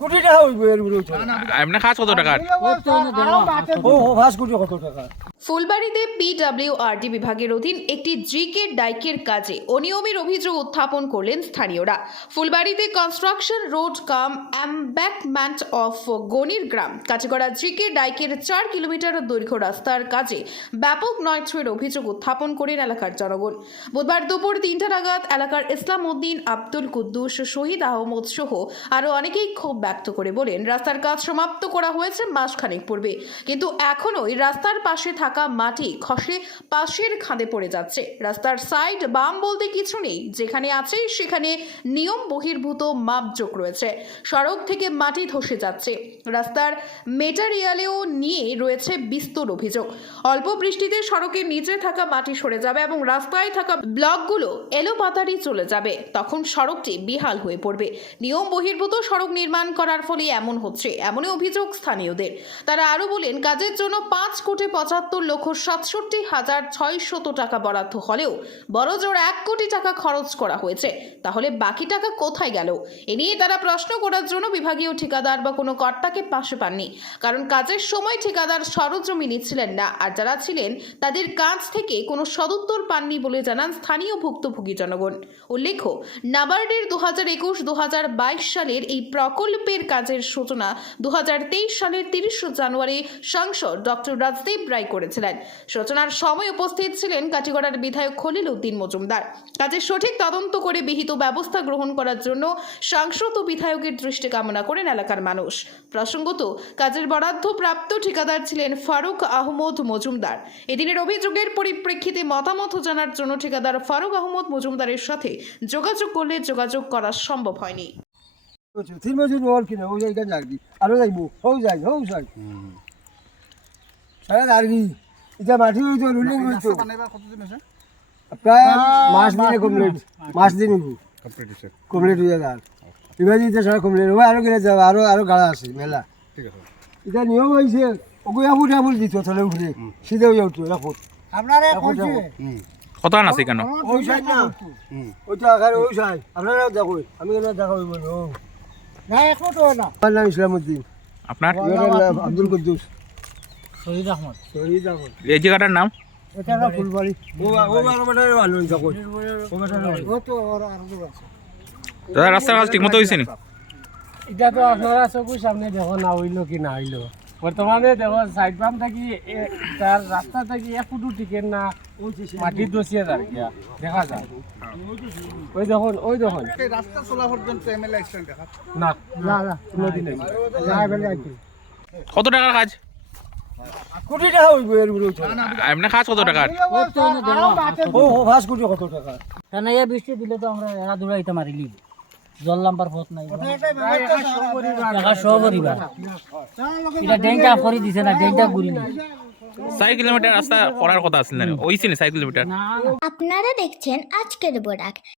কোটি টাকা হইব এর বিরুদ্ধে এমনি খাস কত টাকার? ও 5 কোটি কত টাকা? ফুলবাড়ীতে পিডব্লিউআরডি বিভাগের অধীন একটি জিকের ডাইকের কাজে অনিয়মের অভিযোগ উত্থাপন করলেন স্থানীয়রা। ফুলবাড়ীতে কনস্ট্রাকশন রোড কাম এমব্যাকমেন্ট অফ গনির গ্রাম কাজে করা জিকের ডাইকের 4 কিলোমিটার দৈর্ঘ্য রাস্তার কাজে ব্যাপক নয়ছয়ের অভিযোগ উত্থাপন করেন এলাকার জনগণ। বুধবার দুপুর 3টা নাগাদ এলাকার ইসলাম উদ্দিন, আব্দুল কুদ্দুস, শহীদ আহমদ সহ আরও অনেকেই ক্ষোভ ব্যক্ত করে বলেন, রাস্তার কাজ সমাপ্ত করা হয়েছে মাসখানেক পূর্বে, কিন্তু এখনোই রাস্তার পাশে থাকা মাটি খসে পাশের খাদে পড়ে যাচ্ছে। রাস্তার সাইড বাম বলতে কিছু নেই, যেখানে আছে সেখানে নিয়ম বহির্ভূত মাপজোক রয়েছে। সড়ক থেকে মাটি ধসে যাচ্ছে। রাস্তার মেটারিয়ালেও নিয়ে রয়েছে বিস্তর অভিযোগ। অল্প বৃষ্টিতে সড়কের নিচে থাকা মাটি সরে যাবে এবং রাস্তায় থাকা ব্লকগুলো এলোপাতাড়ি চলে যাবে, তখন সড়কটি বেহাল হয়ে পড়বে। নিয়ম বহির্ভূত সড়ক নির্মাণ করার ফলে এমন হচ্ছে, এমনই অভিযোগ স্থানীয়দের। তারা আরো বলেন, কাজের জন্য 5,75,67,600 টাকা বরাদ্দ হলেও বড়জোর 1 কোটি টাকা খরচ করা হয়েছে, তাহলে বাকি টাকা কোথায় গেল? এ নিয়ে তারা প্রশ্ন করার জন্য বিভাগীয় ঠিকাদার বা কোনো কর্তাকে পাশে পাননি, কারণ কাজের সময় ঠিকাদার সরজমিনে ছিলেন না, আর যারা ছিলেন তাদের কাজ থেকে কোনো সদুত্তর পাননি বলে জানান স্থানীয় ভুক্তভোগী জনগণ। উল্লেখ্য, নাবার্ডের 2021-2022 সালের এই প্রকল্পের কাজের সূচনা 2023 সালের 30 জানুয়ারি সাংসদ ডক্টর রাজদীপ রায় করেছিলেন। সূচনার সময় উপস্থিত ছিলেন কাটিগড়ার বিধায়ক খলিল উদ্দিন মজুমদার। কাজের সঠিক তদন্ত করে বিহিত ব্যবস্থা গ্রহণ করার জন্য সাংসদ ও বিধায়কের দৃষ্টি কামনা করেন এলাকার মানুষ। প্রসঙ্গত, কাজের বরাদ্দ প্রাপ্ত ঠিকাদার ছিলেন ফারুক আহমদ মজুমদার। এদিনের অভিযোগের পরিপ্রেক্ষিতে মতামত জানার জন্য ঠিকাদার ফারুক আহমদ মজুমদারের সাথে যোগাযোগ করলে যোগাযোগ করা সম্ভব হয়নি। 3 বছর ওর কিনা ওই জায়গা লাগি আরো যাইবো হও যাই সারা আর কি এটা মাটি হইতো রুলিং হইতো প্রায় মাস দিন কমপ্লিট হয়ে যার এবার এটা সারা কমপ্লিট হবে, আরো কিনা যাবে, আরো গাড়া আছে মেলা। এটা নিয়ম হয়েছে ওগুলো ফুট দিত তাহলে উঠে সিধে হয়ে উঠতো এরা ফুট আপনারা কত আন আছে কেন? ওই সাইড না ওইটা আকারে ওই সাইড আপনারা দেখো, আমি কেন দেখা হইব না এক ফুট না। আমার নাম ইসলামউদ্দিন। আপনার নাম আব্দুল কুদ্দুস। শহীদ আহমদ। এই জায়গাটার নাম? এটা না ফুলবাড়ি। ও আর মানে ভালো দেখো ও তো আর আছে। দাদা, রাস্তার কাজ ঠিক মতো হয়েছে নি? এটা তো আপনারা চকুর সামনে দেখো না হইলো কি না হইলো। বর্তমানে দেখো সাইড বাম থাকি তার রাস্তা থাকি 1 ফুটও টিকেন না, মাটি দোষিয়ে যার গিয়া দেখা যায়। ওই দেখুন রাস্তা চলা পর্যন্ত এমএলএ স্ট্যান্ড দেখা না কোনোদিন নাই। কত টাকার কাজ? কোটি টাকা হইব এর বিরুদ্ধে এমনি খাস কত টাকার? ও 5 কোটি কত টাকা? কেন এই বৃষ্টি দিলে তো আমরা এরা দূরাইতে মারিলি জল লাম্বার পথ নাই। টাকা সব পরিবার এটা ডেঙ্গা ফরি দিছে না, ডেঙ্গা ঘুরি না। 4 কিলোমিটার রাস্তা করার কথা আছিল না, ওইছে না 4 কিলোমিটার? আপনারা দেখছেন আজকের বরাক।